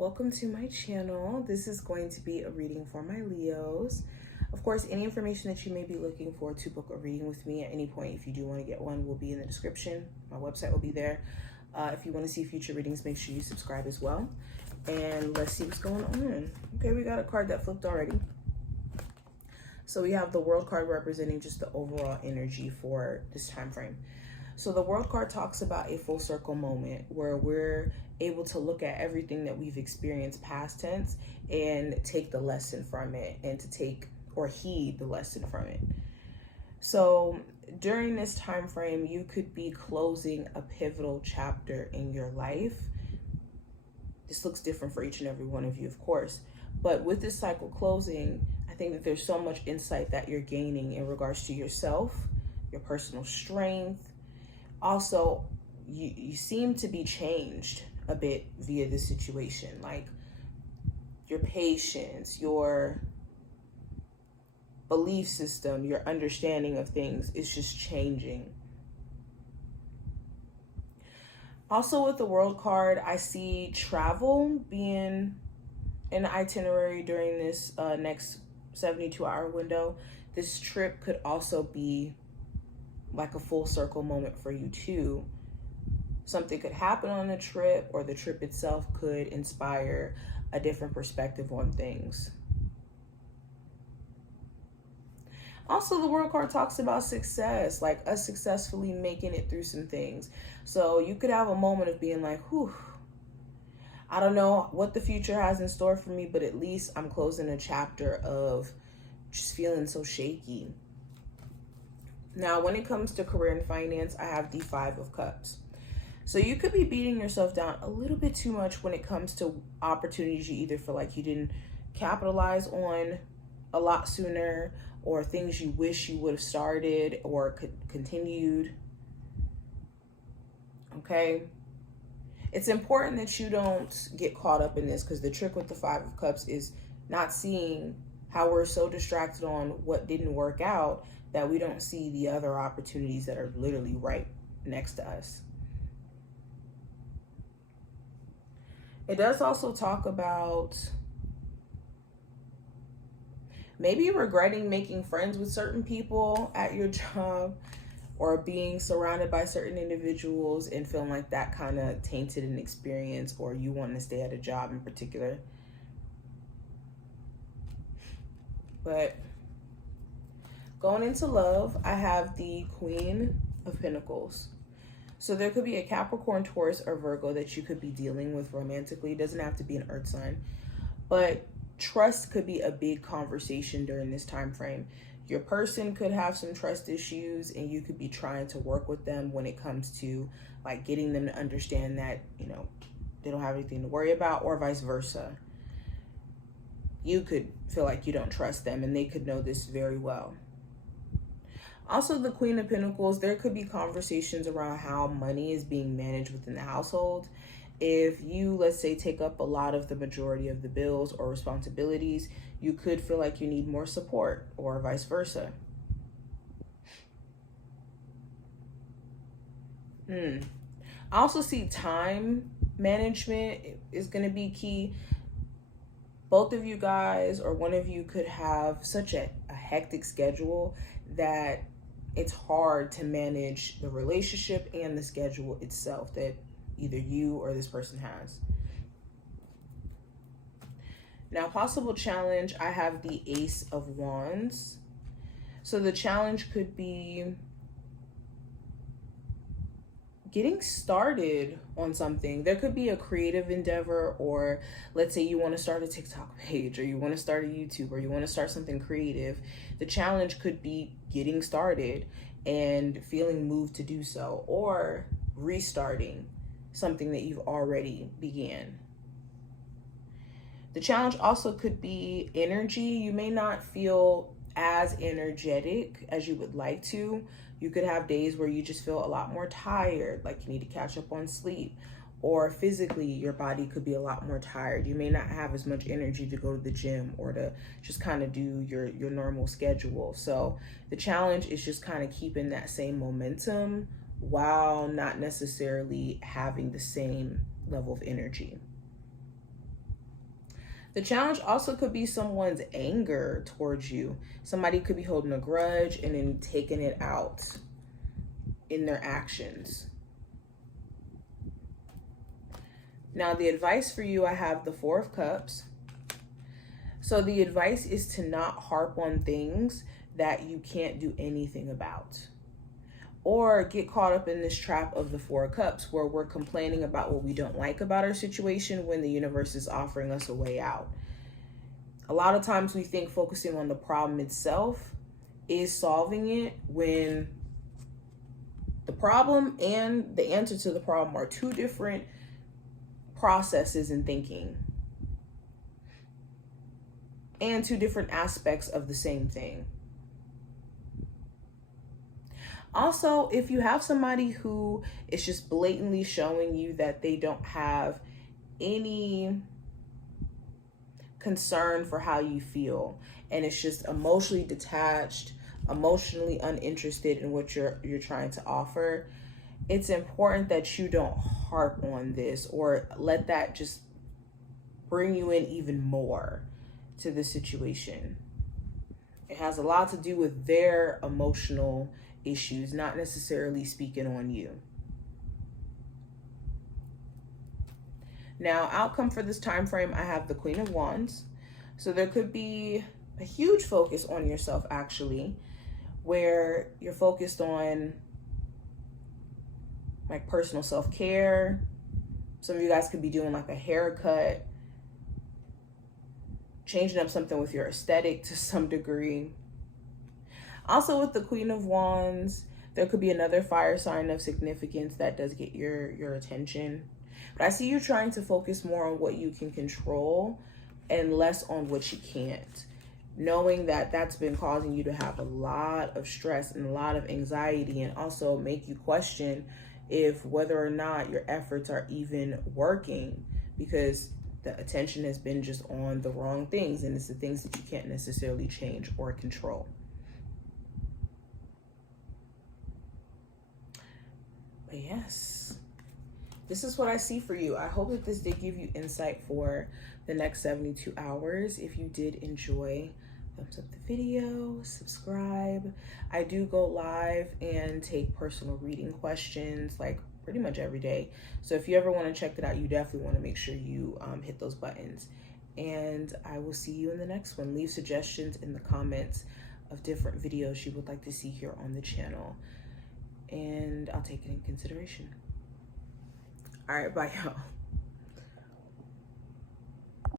Welcome to my channel. This is going to be a reading for my Leos. Of course, any information that you may be looking for to book a reading with me at any point, if you do want to get one, will be in the description. My website will be there. If you want to see future readings, make sure you subscribe as well. And let's see what's going on. Okay, we got a card that flipped already. So we have the World card representing just the overall energy for this time frame. So the World card talks about a full circle moment where we're able to look at everything that we've experienced past tense and take the lesson from it, and to take or heed the lesson from it. So during this time frame, you could be closing a pivotal chapter in your life. This looks different for each and every one of you, of course, but with this cycle closing, I think that there's so much insight that you're gaining in regards to yourself, your personal strength. Also, you seem to be changed a bit via this situation, like your patience, your belief system, your understanding of things is just changing. Also with the World card, I see travel being an itinerary during this next 72-hour window. This trip could also be like a full circle moment for you too. Something could happen on the trip, or the trip itself could inspire a different perspective on things. Also, the World card talks about success, like us successfully making it through some things. So you could have a moment of being like, whew, I don't know what the future has in store for me, but at least I'm closing a chapter of just feeling so shaky. Now, when it comes to career and finance, I have the 5 of Cups. So you could be beating yourself down a little bit too much when it comes to opportunities you either feel like you didn't capitalize on a lot sooner, or things you wish you would have started or continued. Okay? It's important that you don't get caught up in this, because the trick with the 5 of Cups is not seeing how we're so distracted on what didn't work out that we don't see the other opportunities that are literally right next to us. It does also talk about maybe regretting making friends with certain people at your job, or being surrounded by certain individuals and feeling like that kind of tainted an experience, or you want to stay at a job in particular. But going into love, I have the Queen of Pentacles. So there could be a Capricorn, Taurus, or Virgo that you could be dealing with romantically. It doesn't have to be an earth sign, but trust could be a big conversation during this time frame. Your person could have some trust issues, and you could be trying to work with them when it comes to like getting them to understand that, you know, they don't have anything to worry about, or vice versa. You could feel like you don't trust them, and they could know this very well. Also, the Queen of Pentacles, there could be conversations around how money is being managed within the household. If you, let's say, take up a lot of the majority of the bills or responsibilities, you could feel like you need more support, or vice versa. I also see time management is going to be key. Both of you guys, or one of you, could have such a hectic schedule that it's hard to manage the relationship and the schedule itself that either you or this person has. Now, possible challenge, I have the Ace of Wands. So the challenge could be getting started on something. There could be a creative endeavor, or let's say you want to start a TikTok page, or you want to start a YouTube, or you want to start something creative. The challenge could be getting started and feeling moved to do so, or restarting something that you've already began. The challenge also could be energy. You may not feel as energetic as you would like to. You could have days where you just feel a lot more tired, like you need to catch up on sleep, or physically your body could be a lot more tired. You may not have as much energy to go to the gym or to just kind of do your normal schedule. So the challenge is just kind of keeping that same momentum while not necessarily having the same level of energy. The challenge also could be someone's anger towards you. Somebody could be holding a grudge and then taking it out in their actions. Now, the advice for you, I have the Four of Cups. So the advice is to not harp on things that you can't do anything about, or get caught up in this trap of the Four of Cups where we're complaining about what we don't like about our situation when the universe is offering us a way out. A lot of times we think focusing on the problem itself is solving it, when the problem and the answer to the problem are two different processes in thinking and two different aspects of the same thing. Also, if you have somebody who is just blatantly showing you that they don't have any concern for how you feel, and it's just emotionally detached, emotionally uninterested in what you're trying to offer, it's important that you don't harp on this or let that just bring you in even more to the situation. It has a lot to do with their emotional issues, not necessarily speaking on you. Now, outcome for this time frame, I have the Queen of Wands. So there could be a huge focus on yourself, actually, where you're focused on like personal self-care. Some of you guys could be doing like a haircut, changing up something with your aesthetic to some degree. Also, with the Queen of Wands, there could be another fire sign of significance that does get your attention. But I see you trying to focus more on what you can control and less on what you can't, knowing that that's been causing you to have a lot of stress and a lot of anxiety, and also make you question if whether or not your efforts are even working, because the attention has been just on the wrong things, and it's the things that you can't necessarily change or control. But yes, this is what I see for you. I hope that this did give you insight for the next 72 hours. If you did enjoy, thumbs up the video, subscribe. I do go live and take personal reading questions like pretty much every day. So if you ever want to check that out, you definitely want to make sure you hit those buttons. And I will see you in the next one. Leave suggestions in the comments of different videos you would like to see here on the channel, and I'll take it in consideration. All right, bye y'all.